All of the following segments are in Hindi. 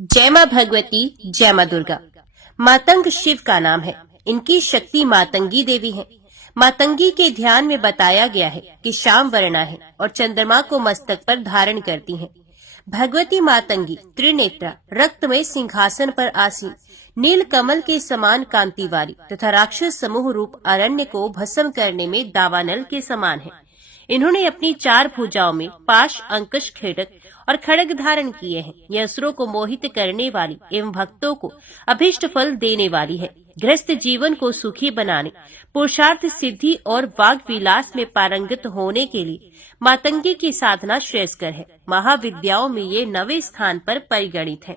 जय माँ भगवती, जय माँ दुर्गा। मातंग शिव का नाम है। इनकी शक्ति मातंगी देवी है। मातंगी के ध्यान में बताया गया है कि श्याम वर्णा है और चंद्रमा को मस्तक पर धारण करती हैं। भगवती मातंगी त्रिनेत्रा, रक्तमय सिंहासन पर आसीन, नील कमल के समान कांति वाली तथा राक्षस समूह रूप अरण्य को भस्म करने में दावानल के समान है। इन्होंने अपनी 4 भुजाओं में पाश, अंकुश, खेटक और खड़ग धारण किए हैं। यह असुरों को मोहित करने वाली एवं भक्तों को अभिष्ट फल देने वाली है। गृहस्थ जीवन को सुखी बनाने, पुरुषार्थ सिद्धि और वाग विलास में पारंगत होने के लिए मातंगी की साधना श्रेयस्कर है। महाविद्याओं में ये 9वें स्थान पर परिगणित है।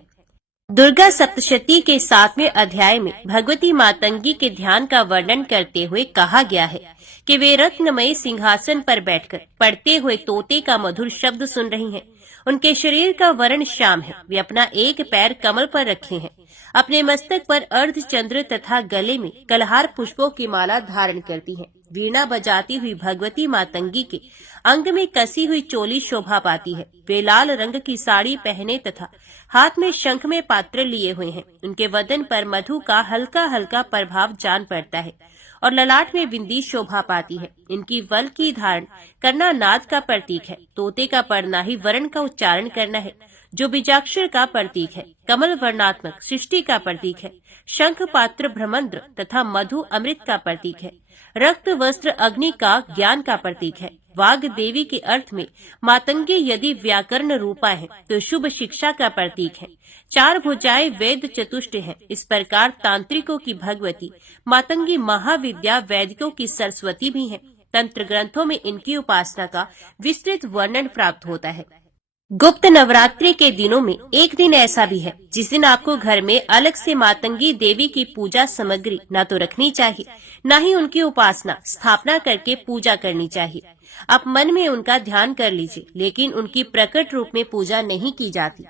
दुर्गा सप्तशती के 7वें अध्याय में भगवती मातंगी के ध्यान का वर्णन करते हुए कहा गया है कि वे रत्नमय सिंहासन पर बैठकर पढ़ते हुए तोते का मधुर शब्द सुन रही हैं। उनके शरीर का वर्ण श्याम है। वे अपना एक पैर कमल पर रखे हैं। अपने मस्तक पर अर्धचंद्र तथा गले में कलहार पुष्पों की माला धारण करती हैं। वीणा बजाती हुई भगवती मातंगी के अंग में कसी हुई चोली शोभा पाती है। वे लाल रंग की साड़ी पहने तथा हाथ में शंख में पात्र लिए हुए हैं। उनके वदन पर मधु का हल्का हल्का प्रभाव जान पड़ता है और ललाट में बिंदी शोभा पाती है। इनकी वल की धारण करना नाद का प्रतीक है। तोते का पढ़ना ही वर्ण का उच्चारण करना है, जो बीजाक्षर का प्रतीक है। कमल वर्णात्मक सृष्टि का प्रतीक है। शंख पात्र ब्रह्मंद्र तथा मधु अमृत का प्रतीक है। रक्त वस्त्र अग्नि का ज्ञान का प्रतीक है। वाग देवी के अर्थ में मातंगी यदि व्याकरण रूपा है तो शुभ शिक्षा का प्रतीक है। 4 भुजाएं वेद चतुष्ट हैं। इस प्रकार तांत्रिकों की भगवती मातंगी महाविद्या, वैदिकों की सरस्वती भी है। तंत्र ग्रंथों में इनकी उपासना का विस्तृत वर्णन प्राप्त होता है। गुप्त नवरात्रि के दिनों में एक दिन ऐसा भी है जिस दिन आपको घर में अलग से मातंगी देवी की पूजा सामग्री न तो रखनी चाहिए, न ही उनकी उपासना स्थापना करके पूजा करनी चाहिए। आप मन में उनका ध्यान कर लीजिए, लेकिन उनकी प्रकट रूप में पूजा नहीं की जाती।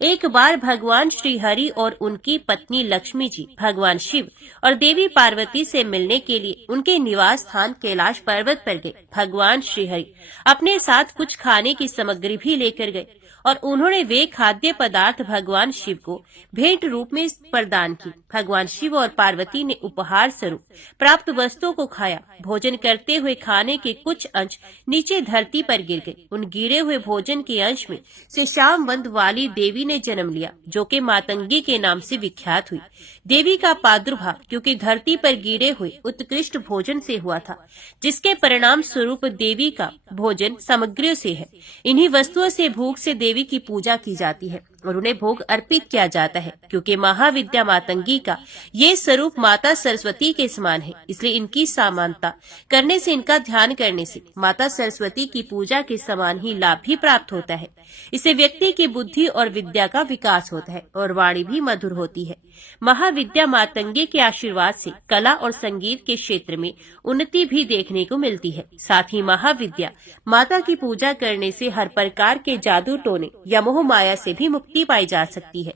एक बार भगवान श्री हरि और उनकी पत्नी लक्ष्मी जी भगवान शिव और देवी पार्वती से मिलने के लिए उनके निवास स्थान कैलाश पर्वत पर गए। भगवान श्री हरि अपने साथ कुछ खाने की सामग्री भी लेकर गए और उन्होंने वे खाद्य पदार्थ भगवान शिव को भेंट रूप में प्रदान की। भगवान शिव और पार्वती ने उपहार स्वरूप प्राप्त वस्तुओं को खाया। भोजन करते हुए खाने के कुछ अंश नीचे धरती पर गिर गए। उन गिरे हुए भोजन के अंश में से श्यामवंत वाली देवी ने जन्म लिया, जो कि मातंगी के नाम से विख्यात हुई। देवी का प्रादुर्भाव क्योंकि धरती पर गिरे हुए उत्कृष्ट भोजन से हुआ था, जिसके परिणाम स्वरूप देवी का भोजन सामग्रियों से है। इन्हीं वस्तुओं से भूख से देवी की पूजा की जाती है और उन्हें भोग अर्पित किया जाता है। क्योंकि महाविद्या मातंगी का ये स्वरूप माता सरस्वती के समान है, इसलिए इनकी समानता करने से, इनका ध्यान करने से माता सरस्वती की पूजा के समान ही लाभ भी प्राप्त होता है। इससे व्यक्ति की बुद्धि और विद्या का विकास होता है और वाणी भी मधुर होती है। महाविद्या मातंगी के आशीर्वाद से कला और संगीत के क्षेत्र में उन्नति भी देखने को मिलती है। साथ ही महाविद्या माता की पूजा करने से हर प्रकार के जादू टोने या मोह माया से भी मुक्ति पाई जा सकती है।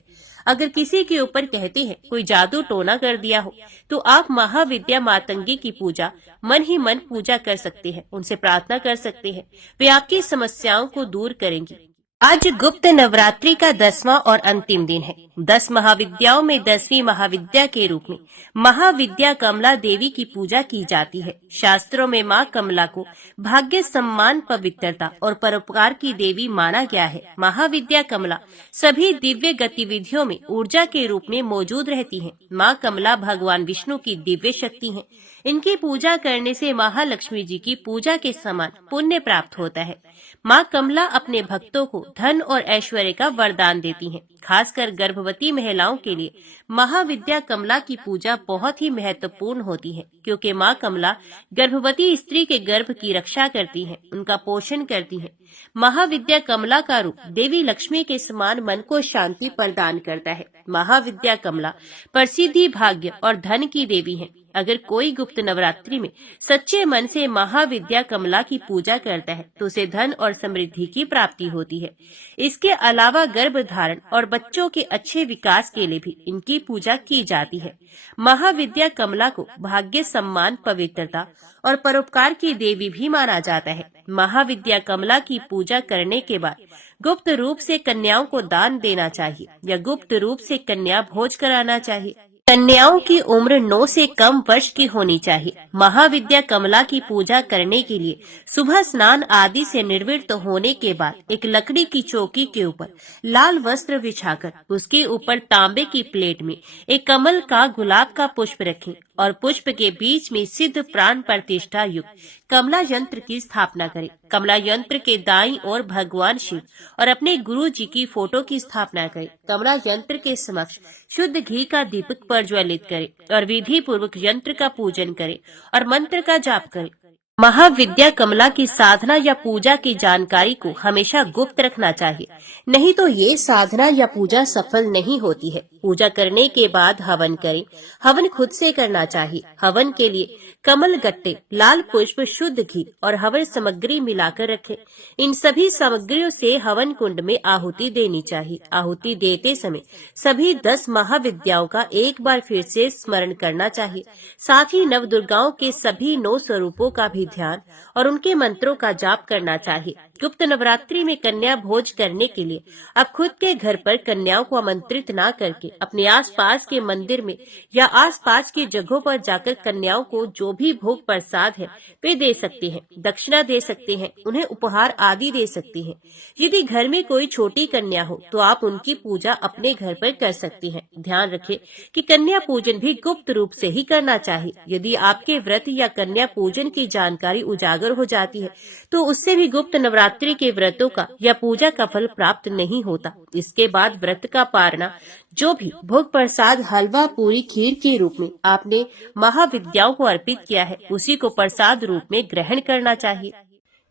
अगर किसी के ऊपर कहते हैं कोई जादू टोना कर दिया हो, तो आप महाविद्या मातंगी की पूजा मन ही मन पूजा कर सकते हैं, उनसे प्रार्थना कर सकते हैं। वे आपकी समस्याओं को दूर करेंगी। आज गुप्त नवरात्रि का 10वां और अंतिम दिन है। 10 महाविद्याओं में 10वीं महाविद्या के रूप में महाविद्या कमला देवी की पूजा की जाती है। शास्त्रों में माँ कमला को भाग्य, सम्मान, पवित्रता और परोपकार की देवी माना गया है। महाविद्या कमला सभी दिव्य गतिविधियों में ऊर्जा के रूप में मौजूद रहती है। माँ कमला भगवान विष्णु की दिव्य शक्ति है। इनकी पूजा करने से महालक्ष्मी जी की पूजा के समान पुण्य प्राप्त होता है। माँ कमला अपने भक्तों को धन और ऐश्वर्य का वरदान देती हैं। खासकर गर्भवती महिलाओं के लिए महाविद्या कमला की पूजा बहुत ही महत्वपूर्ण होती है, क्योंकि माँ कमला गर्भवती स्त्री के गर्भ की रक्षा करती हैं, उनका पोषण करती हैं। महाविद्या कमला का रूप देवी लक्ष्मी के समान मन को शांति प्रदान करता है। महाविद्या कमला प्रसिद्धि, भाग्य और धन की देवी है। अगर कोई गुप्त नवरात्रि में सच्चे मन से महाविद्या कमला की पूजा करता है तो उसे धन और समृद्धि की प्राप्ति होती है। इसके अलावा गर्भधारण और बच्चों के अच्छे विकास के लिए भी इनकी पूजा की जाती है। महाविद्या कमला को भाग्य, सम्मान, पवित्रता और परोपकार की देवी भी माना जाता है। महाविद्या कमला की पूजा करने के बाद गुप्त रूप से कन्याओं को दान देना चाहिए या गुप्त रूप से कन्या भोज कराना चाहिए। कन्याओं की उम्र 9 से कम वर्ष की होनी चाहिए। महाविद्या कमला की पूजा करने के लिए सुबह स्नान आदि से निर्वृत्त होने के बाद एक लकड़ी की चौकी के ऊपर लाल वस्त्र बिछाकर उसके ऊपर तांबे की प्लेट में एक कमल का गुलाब का पुष्प रखें और पुष्प के बीच में सिद्ध प्राण प्रतिष्ठा युक्त कमला यंत्र की स्थापना करें। कमला यंत्र के दाईं ओर भगवान शिव और अपने गुरु जी की फोटो की स्थापना करें। कमला यंत्र के समक्ष शुद्ध घी का दीपक प्रज्वलित करें और विधि पूर्वक यंत्र का पूजन करें और मंत्र का जाप करें। महाविद्या कमला की साधना या पूजा की जानकारी को हमेशा गुप्त रखना चाहिए, नहीं तो ये साधना या पूजा सफल नहीं होती है। पूजा करने के बाद हवन करें। हवन खुद से करना चाहिए। हवन के लिए कमल गट्टे, लाल पुष्प, शुद्ध घी और हवन सामग्री मिलाकर रखें। इन सभी सामग्रियों से हवन कुंड में आहुति देनी चाहिए। आहुति देते समय सभी 10 महाविद्याओं का एक बार फिर से स्मरण करना चाहिए। साथ ही नवदुर्गाओं के सभी 9 स्वरूपों का भी ध्यान और उनके मंत्रों का जाप करना चाहिए। गुप्त नवरात्रि में कन्या भोज करने के लिए आप खुद के घर पर कन्याओं को आमंत्रित न करके अपने आसपास के मंदिर में या आसपास की जगहों पर जाकर कन्याओं को जो भी भोग प्रसाद है वे दे सकते हैं, दक्षिणा दे सकते हैं, उन्हें उपहार आदि दे सकते हैं। यदि घर में कोई छोटी कन्या हो तो आप उनकी पूजा अपने घर पर कर सकती हैं। ध्यान रखें कि कन्या पूजन भी गुप्त रूप से ही करना चाहिए। यदि आपके व्रत या कन्या पूजन की जानकारी उजागर हो जाती है तो उससे भी गुप्त नवरात्रि के व्रतों का या पूजा का फल प्राप्त नहीं होता। इसके बाद व्रत का पारना जो भी भोग प्रसाद, हलवा, पूरी, खीर के रूप में आपने महाविद्याओं को अर्पित किया है उसी को प्रसाद रूप में ग्रहण करना चाहिए।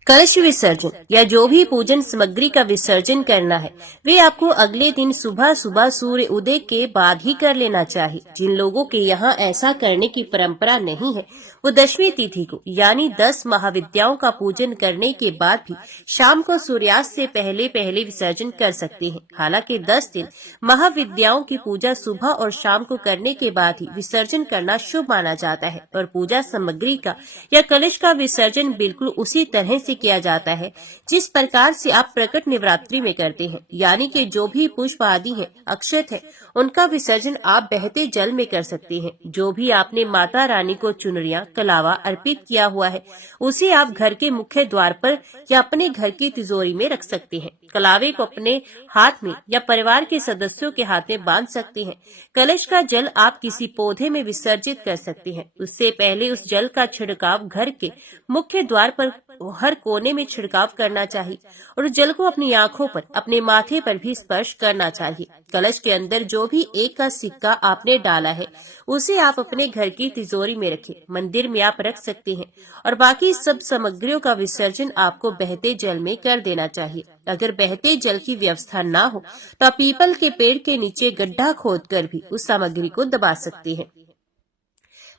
कलश विसर्जन या जो भी पूजन सामग्री का विसर्जन करना है वे आपको अगले दिन सुबह सुबह सूर्य उदय के बाद ही कर लेना चाहिए। जिन लोगों के यहाँ ऐसा करने की परंपरा नहीं है वो 10वीं तिथि को यानी 10 महाविद्याओं का पूजन करने के बाद भी शाम को सूर्यास्त से पहले विसर्जन कर सकते हैं। हालांकि 10 दिन महाविद्याओं की पूजा सुबह और शाम को करने के बाद ही विसर्जन करना शुभ माना जाता है और पूजा सामग्री का या कलश का विसर्जन बिल्कुल उसी तरह से किया जाता है जिस प्रकार से आप प्रकट नवरात्रि में करते हैं, यानी कि जो भी पुष्प आदि है, अक्षत है, उनका विसर्जन आप बहते जल में कर सकते हैं। जो भी आपने माता रानी को चुनरिया, कलावा अर्पित किया हुआ है उसे आप घर के मुख्य द्वार पर या अपने घर की तिजोरी में रख सकते हैं। कलावे को अपने हाथ में या परिवार के सदस्यों के हाथ में बांध सकते हैं। कलश का जल आप किसी पौधे में विसर्जित कर सकते हैं। उससे पहले उस जल का छिड़काव घर के मुख्य द्वार पर हर कोने में छिड़काव करना चाहिए और उस जल को अपनी आंखों पर, अपने माथे पर भी स्पर्श करना चाहिए। कलश के अंदर जो भी एक का सिक्का आपने डाला है उसे आप अपने घर की तिजोरी में रखें। मंदिर में आप रख सकते हैं और बाकी सब सामग्रियों का विसर्जन आपको बहते जल में कर देना चाहिए। अगर बहते जल की व्यवस्था ना हो तो आप पीपल के पेड़ के नीचे गड्ढा खोदकर भी उस सामग्री को दबा सकते हैं।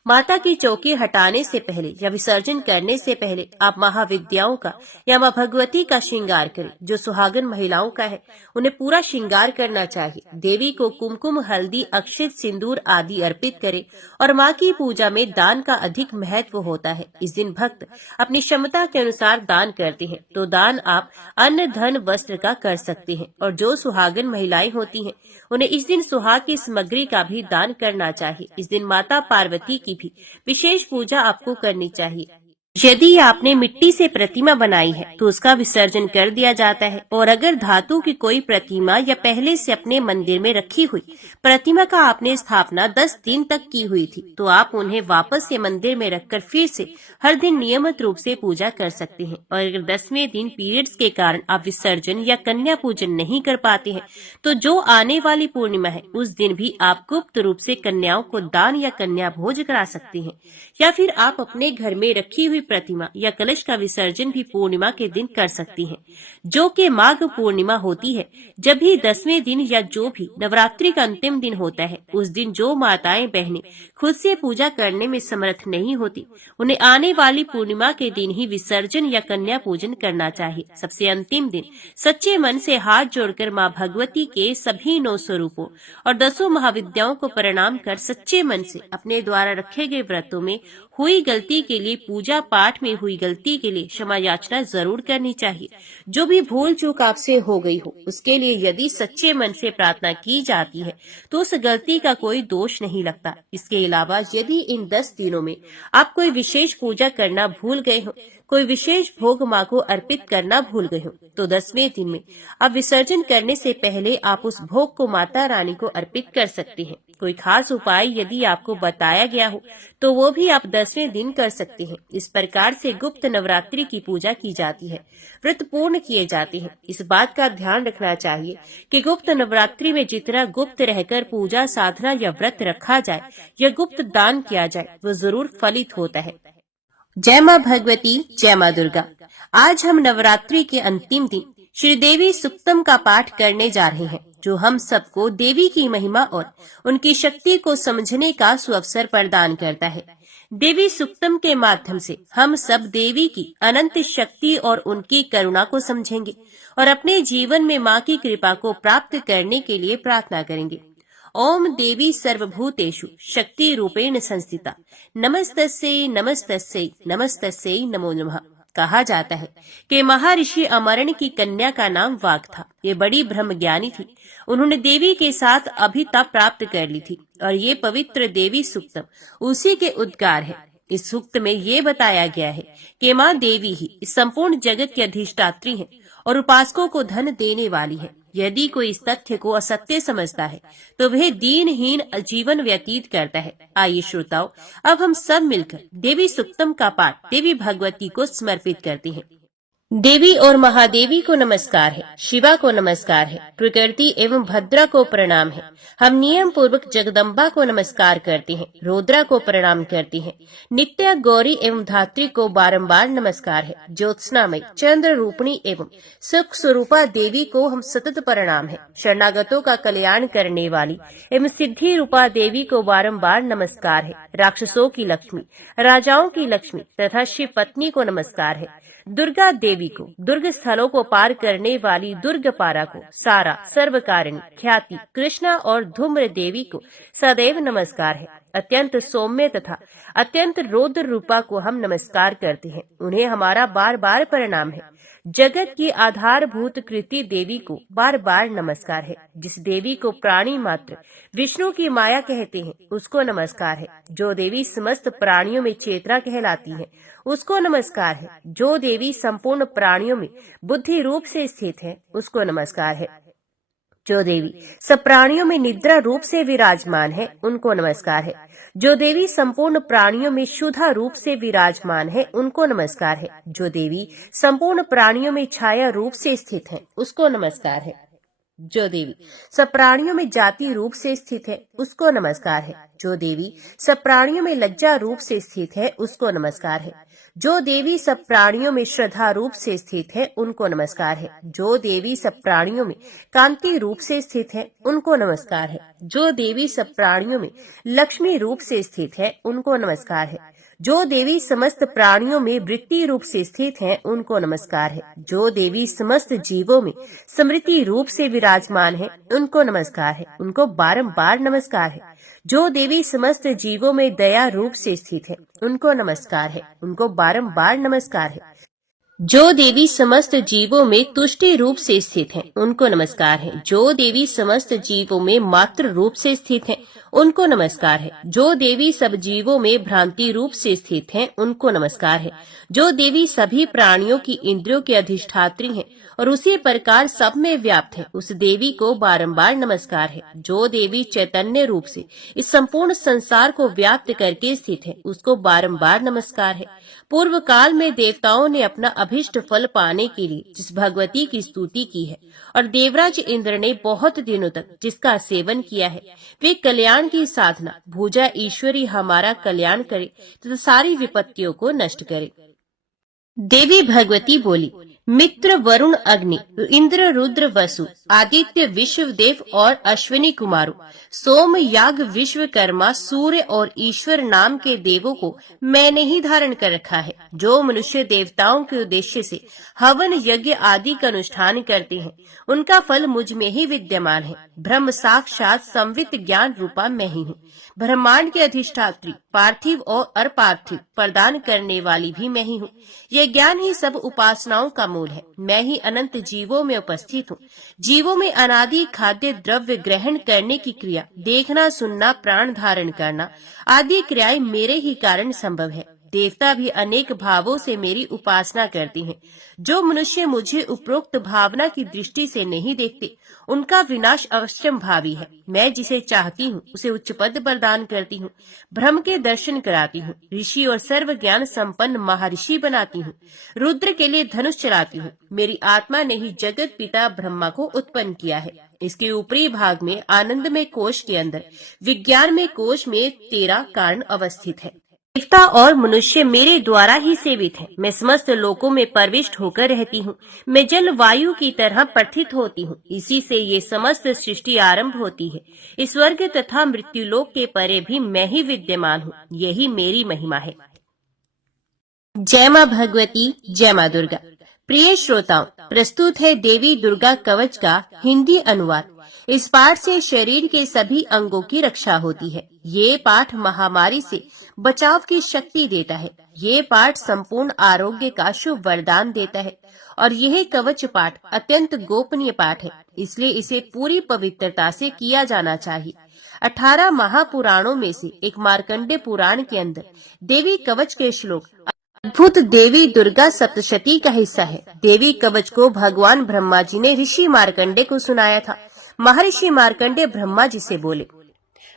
माता की चौकी हटाने से पहले या विसर्जन करने से पहले आप महाविद्याओं का या माँ भगवती का श्रृंगार करें। जो सुहागन महिलाओं का है उन्हें पूरा श्रृंगार करना चाहिए। देवी को कुमकुम, हल्दी, अक्षत, सिंदूर आदि अर्पित करें और माँ की पूजा में दान का अधिक महत्व होता है। इस दिन भक्त अपनी क्षमता के अनुसार दान करते हैं तो दान आप अन्न, धन, वस्त्र का कर सकते हैं और जो सुहागन महिलाएं होती हैं उन्हें इस दिन सुहाग की सामग्री का भी दान करना चाहिए। इस दिन माता पार्वती की भी विशेष पूजा आपको करनी चाहिए। यदि आपने मिट्टी से प्रतिमा बनाई है तो उसका विसर्जन कर दिया जाता है और अगर धातु की कोई प्रतिमा या पहले से अपने मंदिर में रखी हुई प्रतिमा का आपने स्थापना 10 दिन तक की हुई थी तो आप उन्हें वापस से मंदिर में रखकर फिर से हर दिन नियमित रूप से पूजा कर सकते हैं। और अगर 10वें दिन पीरियड्स के कारण आप विसर्जन या कन्या पूजन नहीं कर पाते हैं तो जो आने वाली पूर्णिमा है उस दिन भी आप गुप्त रूप से कन्याओं को दान या कन्या भोज करा सकते हैं या फिर आप अपने घर में रखी हुई प्रतिमा या कलश का विसर्जन भी पूर्णिमा के दिन कर सकती हैं, जो कि माघ पूर्णिमा होती है। जब भी 10वें दिन या जो भी नवरात्रि का अंतिम दिन होता है, उस दिन जो माताएं बहनें खुद से पूजा करने में समर्थ नहीं होती, उन्हें आने वाली पूर्णिमा के दिन ही विसर्जन या कन्या पूजन करना चाहिए। सबसे अंतिम दिन सच्चे मन से हाथ जोड़कर माँ भगवती के सभी 9 स्वरूपों और 10 महाविद्याओं को प्रणाम कर सच्चे मन से अपने द्वारा रखे गए व्रतों में हुई गलती के लिए, पूजा पाठ में हुई गलती के लिए क्षमा याचना जरूर करनी चाहिए। जो भी भूल चूक आपसे हो गई हो, उसके लिए यदि सच्चे मन से प्रार्थना की जाती है तो उस गलती का कोई दोष नहीं लगता। इसके अलावा यदि इन 10 दिनों में आप कोई विशेष पूजा करना भूल गए हो, कोई विशेष भोग माँ को अर्पित करना भूल गए हो, तो 10वें दिन में अब विसर्जन करने से पहले आप उस भोग को माता रानी को अर्पित कर सकते हैं। कोई खास उपाय यदि आपको बताया गया हो तो वो भी आप 10वें दिन कर सकते हैं। इस प्रकार से गुप्त नवरात्रि की पूजा की जाती है, व्रत पूर्ण किए जाते हैं। इस बात का ध्यान रखना चाहिए कि गुप्त नवरात्रि में जितना गुप्त रहकर पूजा साधना या व्रत रखा जाए या गुप्त दान किया जाए, वो जरूर फलित होता है। जय माँ भगवती, जय माँ दुर्गा। आज हम नवरात्रि के अंतिम दिन श्री देवी सुक्तम का पाठ करने जा रहे हैं, जो हम सबको देवी की महिमा और उनकी शक्ति को समझने का सुअवसर प्रदान करता है। देवी सुक्तम के माध्यम से हम सब देवी की अनंत शक्ति और उनकी करुणा को समझेंगे और अपने जीवन में माँ की कृपा को प्राप्त करने के लिए प्रार्थना करेंगे। ओम देवी सर्वभूतेषु शक्ति रूपेण संस्थिता नमस्तस्यै नमस्तस्यै नमस्तस्यै नमो नमः। कहा जाता है कि महर्षि अमरण की कन्या का नाम वाग था। ये बड़ी ब्रह्मज्ञानी थी। उन्होंने देवी के साथ अभिता प्राप्त कर ली थी और ये पवित्र देवी सूक्तम उसी के उद्गार है। इस सूक्त में ये बताया गया है कि माँ देवी ही इस संपूर्ण जगत की अधिष्ठात्री है और उपासकों को धन देने वाली है। यदि कोई इस तथ्य को असत्य समझता है तो वह दीनहीन जीवन व्यतीत करता है। आइए श्रोताओं, अब हम सब मिलकर देवी सुक्तम का पाठ देवी भगवती को समर्पित करते हैं। देवी और महादेवी को नमस्कार है, शिवा को नमस्कार है, प्रकृति एवं भद्रा को प्रणाम है। हम नियम पूर्वक जगदम्बा को नमस्कार करते हैं, रुद्रा को प्रणाम करते हैं, नित्या गौरी एवं धात्री को बारंबार नमस्कार है। ज्योत्सनामयी चंद्र रूपिणी एवं सुख स्वरूपा देवी को हम सतत प्रणाम है। शरणागतों का कल्याण करने वाली एवं सिद्धि रूपा देवी को बारंबार नमस्कार है। राक्षसों की लक्ष्मी, राजाओं की लक्ष्मी तथा शिव पत्नी को नमस्कार है। दुर्गा देवी को, दुर्ग स्थलों को पार करने वाली दुर्गपारा को, सारा सर्वकारिणी ख्याति कृष्णा और धूम्र देवी को सदैव नमस्कार है। अत्यंत सौम्य तथा अत्यंत रौद्र रूपा को हम नमस्कार करते हैं, उन्हें हमारा बार बार प्रणाम है। जगत की आधारभूत कृति देवी को बार बार नमस्कार है। जिस देवी को प्राणी मात्र विष्णु की माया कहते हैं, उसको नमस्कार है। जो देवी समस्त प्राणियों में चेतना कहलाती है, उसको नमस्कार है। जो देवी संपूर्ण प्राणियों में बुद्धि रूप से स्थित है, उसको नमस्कार है। जो देवी सब प्राणियों में निद्रा रूप से विराजमान है, उनको नमस्कार है। जो देवी संपूर्ण प्राणियों में शुद्धा रूप से विराजमान है, उनको नमस्कार है। जो देवी संपूर्ण प्राणियों में छाया रूप से स्थित है, उसको नमस्कार है। जो देवी सब प्राणियों में जाति रूप से स्थित है, उसको नमस्कार है। जो देवी सब प्राणियों में लज्जा रूप से स्थित है, उसको नमस्कार है। जो देवी सब प्राणियों में श्रद्धा रूप से स्थित है, उनको नमस्कार है। जो देवी सब प्राणियों में कांति रूप से स्थित है, उनको नमस्कार है। जो देवी सब प्राणियों में लक्ष्मी रूप से स्थित है, उनको नमस्कार है। जो देवी समस्त प्राणियों में वृत्ति रूप से स्थित हैं, उनको नमस्कार है। जो देवी समस्त जीवों में स्मृति रूप से विराजमान है, उनको नमस्कार है, उनको बारंबार नमस्कार है। जो देवी समस्त जीवों में दया रूप से स्थित है, उनको नमस्कार है, उनको बारंबार नमस्कार है। जो देवी समस्त जीवों में तुष्टि रूप से स्थित हैं, उनको नमस्कार है। जो देवी समस्त जीवों में मात्र रूप से स्थित हैं, उनको नमस्कार है। जो देवी सब जीवों में भ्रांति रूप से स्थित हैं, उनको नमस्कार है। जो देवी सभी प्राणियों की इंद्रियों के अधिष्ठात्री हैं और उसी प्रकार सब में व्याप्त है, उस देवी को बारंबार नमस्कार है। जो देवी चैतन्य रूप से इस संपूर्ण संसार को व्याप्त करके स्थित है, उसको बारंबार नमस्कार है। पूर्व काल में देवताओं ने अपना अभिष्ट फल पाने के लिए जिस भगवती की स्तुति की है और देवराज इंद्र ने बहुत दिनों तक जिसका सेवन किया है, वे कल्याण की साधना भुजा ईश्वरी हमारा कल्याण करे तथा सारी विपत्तियों को नष्ट करे। देवी भगवती बोली, मित्र वरुण अग्नि, इंद्र रुद्र वसु, आदित्य विश्वदेव और अश्विनी कुमारों, सोम याग विश्वकर्मा, सूर्य और ईश्वर नाम के देवों को मैंने ही धारण कर रखा है। जो मनुष्य देवताओं के उद्देश्य से हवन यज्ञ आदि का अनुष्ठान करते हैं, उनका फल मुझ में ही विद्यमान है। ब्रह्म साक्षात संवित ज्ञान रूपा मैं ही हूँ। ब्रह्मांड के अधिष्ठात्री, पार्थिव और अपार्थिव प्रदान करने वाली भी मैं ही हूँ। ये ज्ञान ही सब उपासनाओं का मूल है। मैं ही अनंत जीवों में उपस्थित हूँ। जीवों में अनादि खाद्य द्रव्य ग्रहण करने की क्रिया, देखना, सुनना, प्राण धारण करना आदि क्रियाएं मेरे ही कारण संभव है। देवता भी अनेक भावों से मेरी उपासना करती हैं। जो मनुष्य मुझे उपरोक्त भावना की दृष्टि से नहीं देखते, उनका विनाश अवश्यंभावी है। मैं जिसे चाहती हूँ उसे उच्च पद प्रदान करती हूँ, ब्रह्म के दर्शन कराती हूँ, ऋषि और सर्व ज्ञान संपन्न महर्षि बनाती हूँ, रुद्र के लिए धनुष चलाती हूँ। मेरी आत्मा ने ही जगत पिता ब्रह्मा को उत्पन्न किया है। इसके ऊपरी भाग में आनंद में कोश के अंदर, विज्ञान में कोश में 13 कारण अवस्थित है। देवता और मनुष्य मेरे द्वारा ही सेवित हैं। मैं समस्त लोकों में प्रविष्ट होकर रहती हूँ। मैं जल वायु की तरह प्रथित होती हूँ। इसी से ये समस्त सृष्टि आरंभ होती है। इस स्वर्ग तथा मृत्युलोक के परे भी मैं ही विद्यमान हूँ। यही मेरी महिमा है। जय मां भगवती, जय मां दुर्गा। प्रिय श्रोताओं, प्रस्तुत है देवी दुर्गा कवच का हिंदी अनुवाद। इस पाठ से शरीर के सभी अंगों की रक्षा होती है। ये पाठ महामारी से बचाव की शक्ति देता है। ये पाठ संपूर्ण आरोग्य का शुभ वरदान देता है और यह कवच पाठ अत्यंत गोपनीय पाठ है, इसलिए इसे पूरी पवित्रता से किया जाना चाहिए। 18 महापुराणों में से एक मार्कंडेय पुराण के अंदर देवी कवच के श्लोक अद्भुत देवी दुर्गा सप्तशती का हिस्सा है। देवी कवच को भगवान ब्रह्मा जी ने ऋषि मार्कंडेय को सुनाया था। महर्षि मार्कंडेय ब्रह्मा जी से बोले।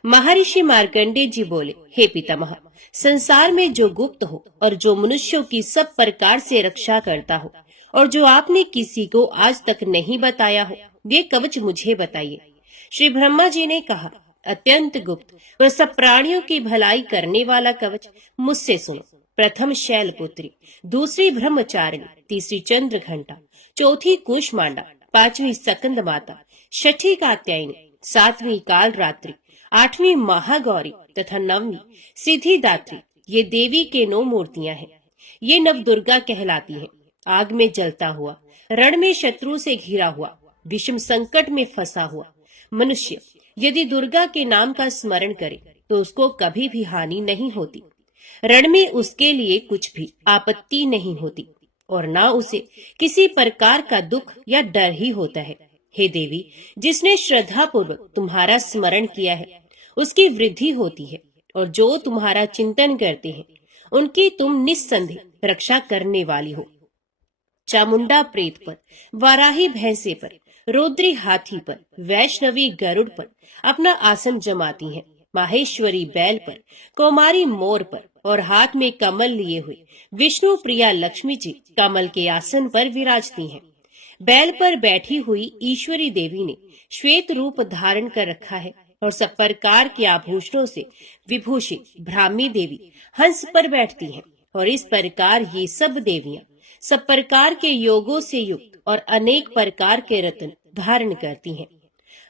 महर्षि मार्कंडेय जी बोले, हे पितामह, संसार में जो गुप्त हो और जो मनुष्यों की सब प्रकार से रक्षा करता हो और जो आपने किसी को आज तक नहीं बताया हो, ये कवच मुझे बताइए। श्री ब्रह्मा जी ने कहा, अत्यंत गुप्त और सब प्राणियों की भलाई करने वाला कवच मुझसे सुनो। प्रथम शैलपुत्री, दूसरी ब्रह्मचारिणी, तीसरी चंद्र घंटा, चौथी कुष्मांडा, पांचवी सकंद माता, छठी कात्यायनी, सातवीं काल रात्रि, आठवीं महागौरी तथा नववीं सिद्धिदात्री, ये देवी के 9 मूर्तियां हैं। ये नव दुर्गा कहलाती हैं। आग में जलता हुआ, रण में शत्रु से घिरा हुआ, विषम संकट में फंसा हुआ मनुष्य यदि दुर्गा के नाम का स्मरण करे तो उसको कभी भी हानि नहीं होती। रण में उसके लिए कुछ भी आपत्ति नहीं होती और न उसे किसी प्रकार का दुख या डर ही होता है। हे देवी, जिसने श्रद्धा पूर्वक तुम्हारा स्मरण किया है उसकी वृद्धि होती है और जो तुम्हारा चिंतन करते हैं उनकी तुम निस्संदेह रक्षा करने वाली हो। चामुंडा प्रेत पर, वाराही भैंसे पर, रुद्री हाथी पर, वैष्णवी गरुड़ पर अपना आसन जमाती हैं। माहेश्वरी बैल पर, कौमारी मोर पर और हाथ में कमल लिए हुए विष्णु प्रिया लक्ष्मी जी कमल के आसन पर विराजती हैं। बैल पर बैठी हुई ईश्वरी देवी ने श्वेत रूप धारण कर रखा है और सब प्रकार के आभूषणों से विभूषित ब्राह्मी देवी हंस पर बैठती हैं। और इस प्रकार ये सब देवियां सब प्रकार के योगों से युक्त और अनेक प्रकार के रत्न धारण करती हैं।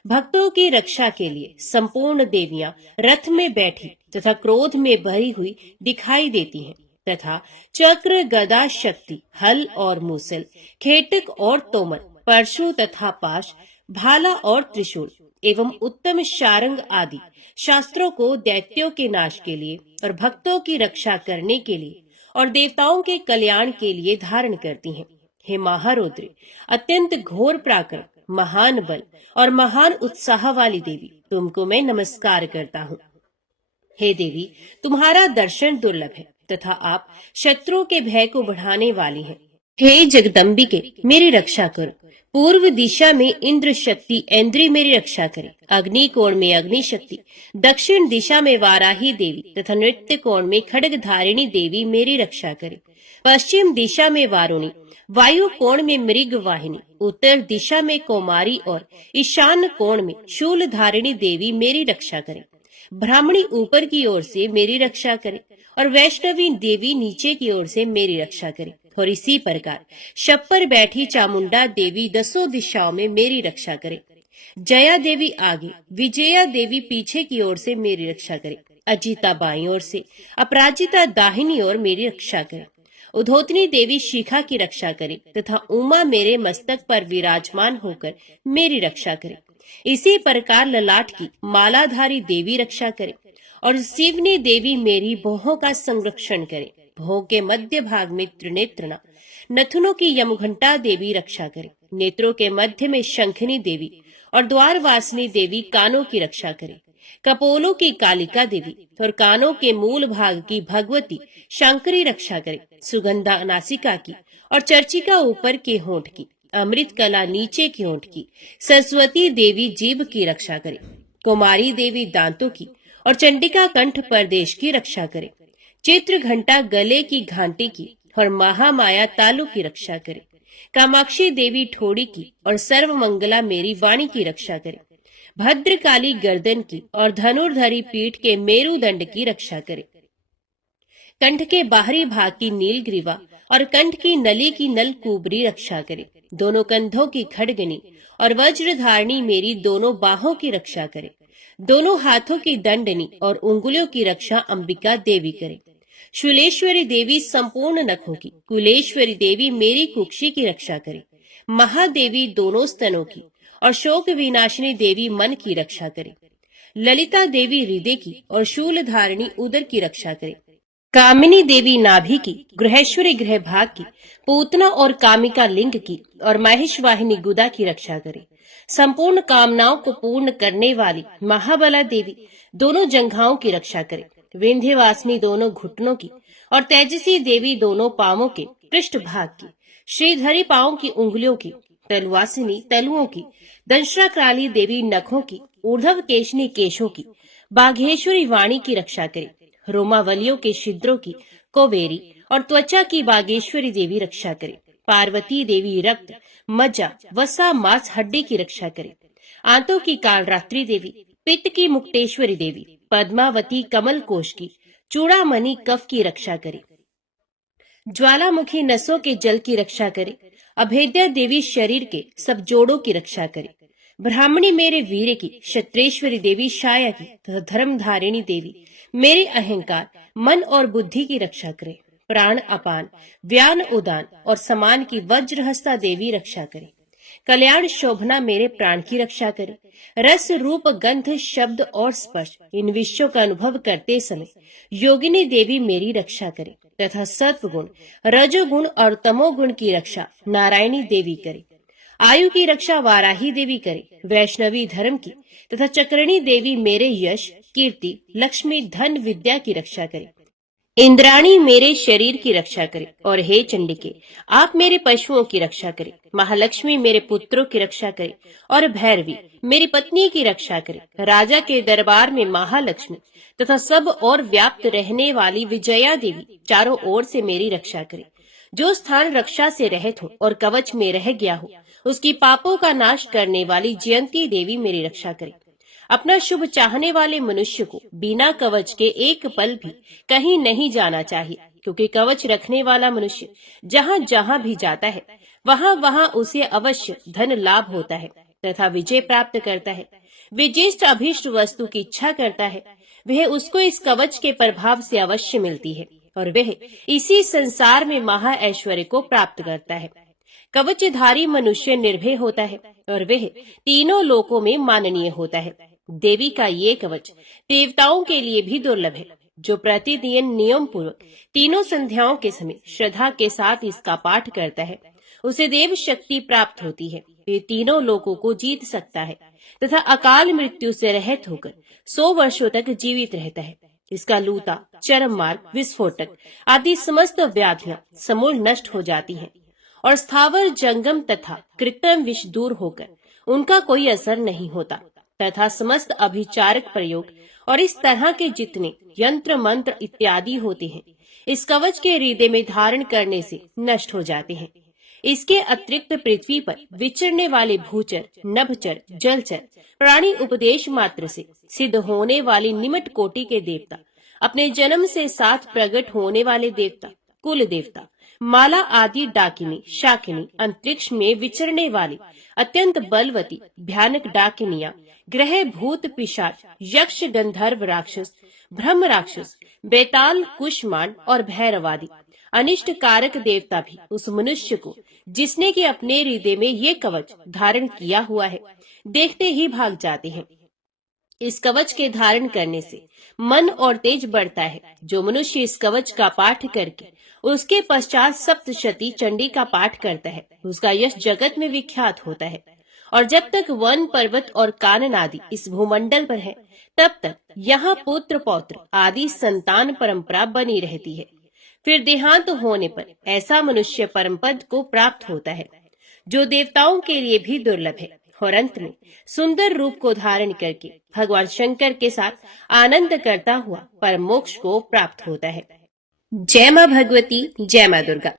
भक्तों की रक्षा के लिए संपूर्ण देवियां रथ में बैठी तथा क्रोध में भरी हुई दिखाई देती हैं तथा चक्र, गदा, शक्ति, हल और मूसल, खेटक और तोमर, परशु तथा पाश, भाला और त्रिशूल एवं उत्तम शारंग आदि शास्त्रों को दैत्यों के नाश के लिए और भक्तों की रक्षा करने के लिए और देवताओं के कल्याण के लिए धारण करती हैं। हे महारुद्र, अत्यंत घोर पराक्रम, महान बल और महान उत्साह वाली देवी, तुमको मैं नमस्कार करता हूँ। हे देवी, तुम्हारा दर्शन दुर्लभ है तथा आप शत्रुओं के भय को बढ़ाने वाली हैं। हे जगदम्बिके, मेरी रक्षा करो। पूर्व दिशा में इंद्र शक्ति इंद्री मेरी रक्षा करे। अग्नि कोण में अग्नि शक्ति, दक्षिण दिशा में वाराही देवी तथा नृत्य कोण में खड्गधारिणी देवी मेरी रक्षा करे। पश्चिम दिशा में वारुणी, वायु कोण में मृग वाहिनी, उत्तर दिशा में कौमारी और ईशान कोण में शूल धारिणी देवी मेरी रक्षा करे। ब्राह्मणी ऊपर की ओर से मेरी रक्षा करे और वैष्णवी देवी नीचे की ओर से मेरी रक्षा करे और इसी प्रकार शव पर बैठी चामुंडा देवी दसों दिशाओं में मेरी रक्षा करे। जया देवी आगे, विजया देवी पीछे की ओर से मेरी रक्षा करे। अजिता बाईं ओर से, अपराजिता दाहिनी ओर मेरी रक्षा करे। उधोतनी देवी शिखा की रक्षा करे तथा उमा मेरे मस्तक पर विराजमान होकर मेरी रक्षा करे। इसी प्रकार ललाट की मालाधारी देवी रक्षा करे और शिवनी देवी मेरी भौहों का संरक्षण करे। भौं के मध्य भाग में त्रिनेत्रणा, नथुनों की यमघंटा देवी रक्षा करे। नेत्रों के मध्य में शंखनी देवी और द्वारवासिनी देवी कानों की रक्षा करे। कपोलों की कालिका देवी और कानों के मूल भाग की भगवती शंकरी रक्षा करे। सुगंधा नासिका की और चर्चिका ऊपर के होंठ की, अमृत कला नीचे की होंठ की, सरस्वती देवी जीभ की रक्षा करे। कुमारी देवी दांतों की और चंडिका कंठ प्रदेश की रक्षा करे। चित्र घंटा गले की घंटी की और महामाया तालु की रक्षा करे। कामाक्षी देवी ठोड़ी की और सर्वमंगला मेरी वाणी की रक्षा करे। भद्रकाली गर्दन की और धनुर्धरी पीठ के मेरुदंड की रक्षा करे। कंठ के बाहरी भाग की नीलग्रीवा और कंठ की नली की नलकूबरी रक्षा करे। दोनों कंधों की खड़गनी और वज्रधारणी मेरी दोनों बाहों की रक्षा करे। दोनों हाथों की दंडनी और उंगलियों की रक्षा अंबिका देवी करे। शूलेश्वरी देवी संपूर्ण नखों की, कुलेश्वरी देवी मेरी कुक्षी की रक्षा करे। महादेवी दोनों स्तनों की और शोक विनाशिनी देवी मन की रक्षा करे। ललिता देवी हृदय की और शूल धारिणी उदर की रक्षा करे। कामिनी देवी नाभि की, गृहेश्वरी गृह भाग की, पूतना और कामिका लिंग की और महेशवाहिनी गुदा की रक्षा करे। संपूर्ण कामनाओं को पूर्ण करने वाली महाबला देवी दोनों जंघाओं की रक्षा करे। विंध्यवासिनी दोनों घुटनों की और तेजसी देवी दोनों पांवों के पृष्ठ भाग की। श्रीधरी पांवों की उंगलियों की, तलवासिनी तलुओं की, दंश्राकाली देवी नखों की, ऊर्ध्व केशनी केशों की, बाघेश्वरी वाणी की रक्षा करे। रोमावलियों के छिद्रों की, कोबेरी और त्वचा की बागेश्वरी देवी रक्षा करे। पार्वती देवी रक्त, मज्जा, वसा, मांस, हड्डी की रक्षा करे। आंतों की कालरात्रि देवी, पित्त की मुक्तेश्वरी देवी, पद्मावती कमल कोश की, चूड़ामणि कफ की रक्षा करे। ज्वालामुखी नसों के जल की रक्षा करे। अभेद्या देवी शरीर के सब जोड़ों की रक्षा करे। ब्राह्मणी मेरे वीर की, क्षत्रेश्वरी देवी छाया की तथा धर्मधारिणी देवी मेरे अहंकार, मन और बुद्धि की रक्षा करे। प्राण अपान, व्यान उदान और समान की वज्रहस्ता देवी रक्षा करे। कल्याण शोभना मेरे प्राण की रक्षा करे। रस रूप गंध शब्द और स्पर्श इन विषयों का अनुभव करते समय योगिनी देवी मेरी रक्षा करे तथा सत्वगुण, रजोगुण और तमोगुण की रक्षा नारायणी देवी करे। आयु की रक्षा वाराही देवी करे। वैष्णवी धर्म की तथा चक्रणी देवी मेरे यश, कीर्ति, लक्ष्मी, धन, विद्या की रक्षा करे। इंद्राणी मेरे शरीर की रक्षा करे और हे चंडिके आप मेरे पशुओं की रक्षा करे। महालक्ष्मी मेरे पुत्रों की रक्षा करे और भैरवी मेरी पत्नी की रक्षा करे। राजा के दरबार में महालक्ष्मी तथा सब और व्याप्त रहने वाली विजया देवी चारों ओर से मेरी रक्षा करे। जो स्थान रक्षा से रहित हो और कवच में रह गया हो उसकी पापों का नाश करने वाली जयंती देवी मेरी रक्षा करे। अपना शुभ चाहने वाले मनुष्य को बिना कवच के एक पल भी कहीं नहीं जाना चाहिए, क्योंकि कवच रखने वाला मनुष्य जहाँ जहाँ भी जाता है वहाँ वहाँ उसे अवश्य धन लाभ होता है तथा विजय प्राप्त करता है। वे जिस अभीष्ट वस्तु की इच्छा करता है वह उसको इस कवच के प्रभाव से अवश्य मिलती है और वह इसी संसार में महा ऐश्वर्य को प्राप्त करता है। कवचधारी मनुष्य निर्भय होता है और वह तीनों लोकों में माननीय होता है। देवी का ये कवच देवताओं के लिए भी दुर्लभ है। जो प्रतिदिन नियम पूर्वक तीनों संध्याओं के समय श्रद्धा के साथ इसका पाठ करता है उसे देव शक्ति प्राप्त होती है। वे तीनों लोकों को जीत सकता है तथा अकाल मृत्यु से रहित होकर 100 वर्षों तक जीवित रहता है। इसका लूता, चरम मार्ग, विस्फोटक आदि समस्त व्याधियां समूल नष्ट हो जाती हैं और स्थावर जंगम तथा कृत्रिम विष दूर होकर उनका कोई असर नहीं होता तथा समस्त अभिचारक प्रयोग और इस तरह के जितने यंत्र मंत्र इत्यादि होते हैं इस कवच के हृदय में धारण करने से नष्ट हो जाते हैं। इसके अतिरिक्त पृथ्वी पर विचरने वाले भूचर, नभचर, जलचर प्राणी उपदेश मात्र से सिद्ध होने वाली निमट कोटि के देवता, अपने जन्म से साथ प्रकट होने वाले देवता, कुल देवता, माला आदि डाकिनी शाकिनी अंतरिक्ष में विचरने वाली अत्यंत बलवती भयानक डाकिनियां, ग्रह भूत पिशाच, यक्ष गंधर्व राक्षस, ब्रह्म राक्षस, बेताल कुष्मांड और भैरवादी अनिष्ट कारक देवता भी उस मनुष्य को, जिसने कि अपने हृदय में ये कवच धारण किया हुआ है, देखते ही भाग जाते हैं। इस कवच के धारण करने से मन और तेज बढ़ता है। जो मनुष्य इस कवच का पाठ करके उसके पश्चात सप्तशती चंडी का पाठ करता है, उसका यश जगत में विख्यात होता है। और जब तक वन पर्वत और कानन आदि इस भूमंडल पर है, तब तक यहाँ पुत्र पौत्र आदि संतान परंपरा बनी रहती है। फिर देहांत होने पर ऐसा मनुष्य परम पद को प्राप्त होता है, जो देवताओं के लिए भी दुर्लभ है। और अंत में सुंदर रूप को धारण करके भगवान शंकर के साथ आनंद करता हुआ परम मोक्ष को प्राप्त होता है। जय मां भगवती, जय मां दुर्गा।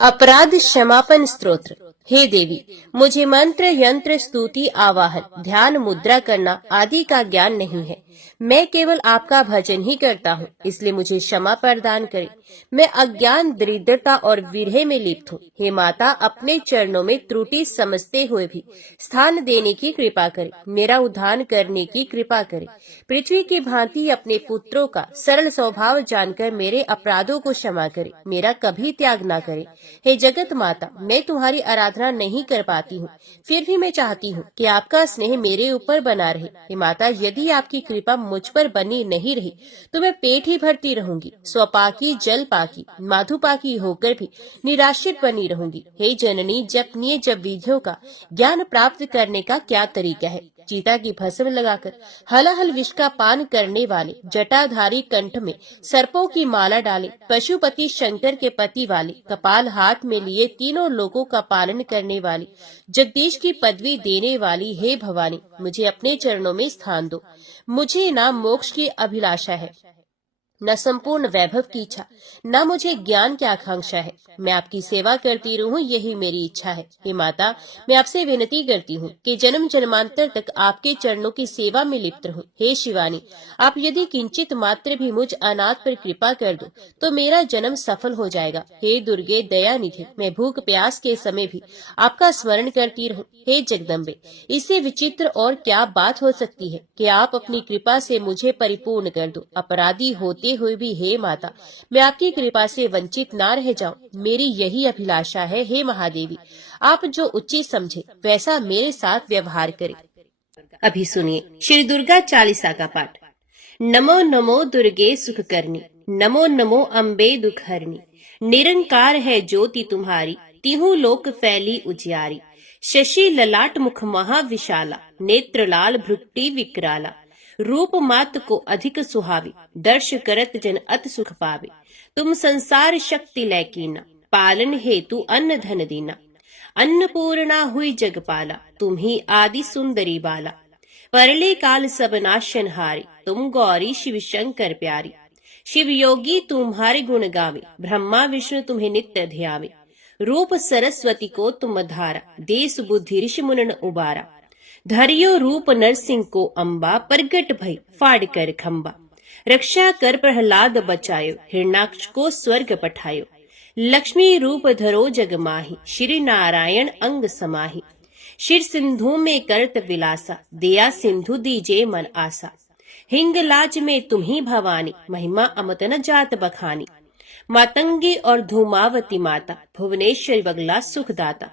अपराध क्षमापन स्तोत्र। हे देवी, मुझे मंत्र यंत्र स्तुति आवाहन ध्यान मुद्रा करना आदि का ज्ञान नहीं है। मैं केवल आपका भजन ही करता हूँ, इसलिए मुझे क्षमा प्रदान करें। मैं अज्ञान दरिद्रता और विरह में लिप्त हूँ। हे माता, अपने चरणों में त्रुटि समझते हुए भी स्थान देने की कृपा करें, मेरा उद्धार करने की कृपा करें। पृथ्वी की भांति अपने पुत्रों का सरल स्वभाव जानकर मेरे अपराधों को क्षमा करें, मेरा कभी त्याग न करें। हे जगत माता, मैं तुम्हारी आराधना नहीं कर पाती हूँ, फिर भी मैं चाहती हूँ कि आपका स्नेह मेरे ऊपर बना रहे। हे माता, यदि आपकी कृपा मुझ पर बनी नहीं रही तो मैं पेट ही भरती रहूंगी, स्वपाकी जल पाकी माधुपाकी होकर भी निराश्रित बनी रहूंगी। हे जननी, जपनीय जप विधियों का ज्ञान प्राप्त करने का क्या तरीका है? चीता की भस्म लगाकर हलाहल विष का पान करने वाले, जटाधारी कंठ में सर्पों की माला डाले, पशुपति शंकर के पति वाले, कपाल हाथ में लिए तीनों लोगों का पालन करने वाली, जगदीश की पदवी देने वाली, हे भवानी, मुझे अपने चरणों में स्थान दो। मुझे ना मोक्ष की अभिलाषा है, न संपूर्ण वैभव की इच्छा, न मुझे ज्ञान की आकांक्षा है। मैं आपकी सेवा करती रहूं, यही मेरी इच्छा है। हे माता, मैं आपसे विनती करती हूँ कि जन्म जन्मांतर तक आपके चरणों की सेवा में लिप्त रहूं। हे शिवानी, आप यदि किंचित मात्र भी मुझ अनाथ पर कृपा कर दो तो मेरा जन्म सफल हो जाएगा। हे दुर्गे दयानिधि, मैं भूख प्यास के समय भी आपका स्मरण करती रहूं। हे जगदम्बे, इससे विचित्र और क्या बात हो सकती है कि आप अपनी कृपा से मुझे परिपूर्ण कर दो। अपराधी होते हुए भी हे माता, मैं आपकी कृपा से वंचित ना रह जाऊं, मेरी यही अभिलाषा है। हे महादेवी, आप जो उचित समझे वैसा मेरे साथ व्यवहार करें। अभी सुनिए श्री दुर्गा चालीसा का पाठ। नमो नमो दुर्गे सुख करनी, नमो नमो अम्बे दुख हरनी। निरंकार है ज्योति तुम्हारी, तिहु लोक फैली उजियारी। शशि ललाट मुख महाविशाला, नेत्र लाल भ्रुकुटी विकराला। रूप मात को अधिक सुहावी, दर्श करत जन अत सुख पावे। तुम संसार शक्ति लैकीना, पालन हेतु अन्न धन दीना। अन्नपूर्णा हुई जगपाला, तुम ही आदि सुंदरी बाला। परले काल सब नाशन हारी, तुम गौरी शिव शंकर प्यारी। शिव योगी तुम्हारे गुण गावे, ब्रह्मा विष्णु तुम्हें नित्य ध्यावे। रूप सरस्वती को तुम धारा, देश बुद्धि ऋषि मुनन उबारा। धरियो रूप नरसिंह को अम्बा, प्रगट भई फाड़ कर खम्बा। रक्षा कर प्रहलाद बचायो, हिरणाक्ष को स्वर्ग पठायो। लक्ष्मी रूप धरो जग माही, श्री नारायण अंग समाही। शिर सिंधु में करत विलासा, दया सिंधु दीजे मन आसा। हिंगलाज में तुम्ही भवानी, महिमा अमत न जात बखानी। मातंगी और धूमावती माता, भुवनेश्वरी बगला सुखदाता।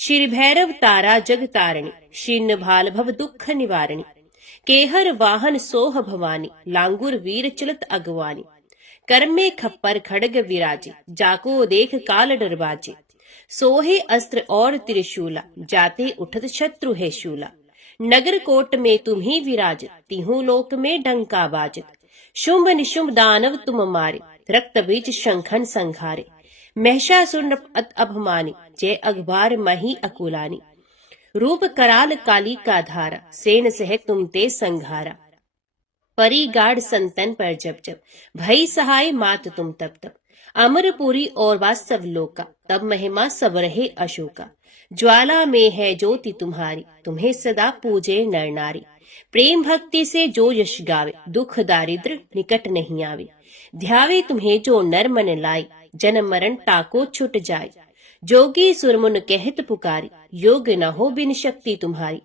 श्री भैरव तारा जग तारणी, शीर्ण भाल भव दुख निवारणी। केहर वाहन सोह भवानी, लांगुर वीर चलत अगवानी। कर में खप्पर खड़ग विराजे, जाको देख काल डर बाजे। सोहे अस्त्र और त्रिशूला, जाते उठत शत्रु है शूला। नगर कोट में तुम ही विराजत, तिहु लोक में डंका बाजत। शुंभ निशुंभ दानव तुम मारे, रक्त बीज शंखन संघारे। महिषासुर अभमानी, जय अखबार मही अकुलानी। रूप कराल काली का धारा, सेन सह तुम ते संघारा। परी गाढ़ संतन पर जब जब, भई सहाय मात तुम तब तब। अमरपुरी और वास्तव लोका, तब महिमा सब रहे अशोका। ज्वाला में है ज्योति तुम्हारी, तुम्हें सदा पूजे नर नारी। प्रेम भक्ति से जो यश गावे, दुख दारिद्र निकट नहीं आवे। ध्यावे तुम्हें जो नर मन लाई, जन्म मरण ताको छुट जाय। जोगी सुरमुन कहत पुकारी, योग न हो बिन शक्ति तुम्हारी।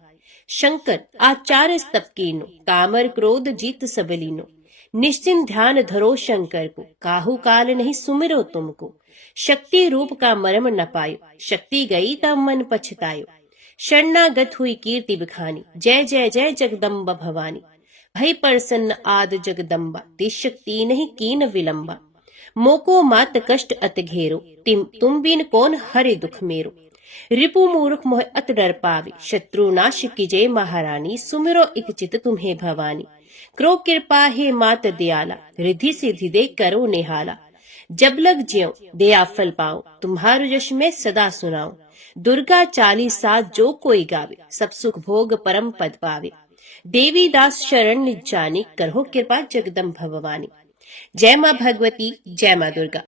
शंकर आचार स्तप कीनो, कामर क्रोध जीत सब लीनो। निश्चिन ध्यान धरो शंकर को, काहू काल नहीं सुमिरो तुमको। शक्ति रूप का मर्म न पायो, शक्ति गई तब मन पछतायो। शरणागत हुई कीर्ति बखानी, जय जय जय जगदम्बा भवानी। भई प्रसन्न आद जगदम्बा, तिस शक्ति नहीं कीन विलंबा। मोको मात कष्ट अत घेरो, तुम बिन कौन हरे दुख मेरो। रिपु मूर्ख मोह अत डर पावे, शत्रु नाश कीजे महारानी। सुमिरो इक चित तुम्हें भवानी। करो कृपा हे मात दयाला, रिद्धि सिद्धि दे करो निहाला। जब लग ज्यों दया फल पाओ, तुम्हारो यश में सदा सुनाओ। दुर्गा 40 साथ जो कोई गावे, सब सुख भोग परम पद पावे। देवी दास शरण निज जानी, करहो कृपा जगदम्ब भवानी। जय माँ भगवती, जय माँ दुर्गा।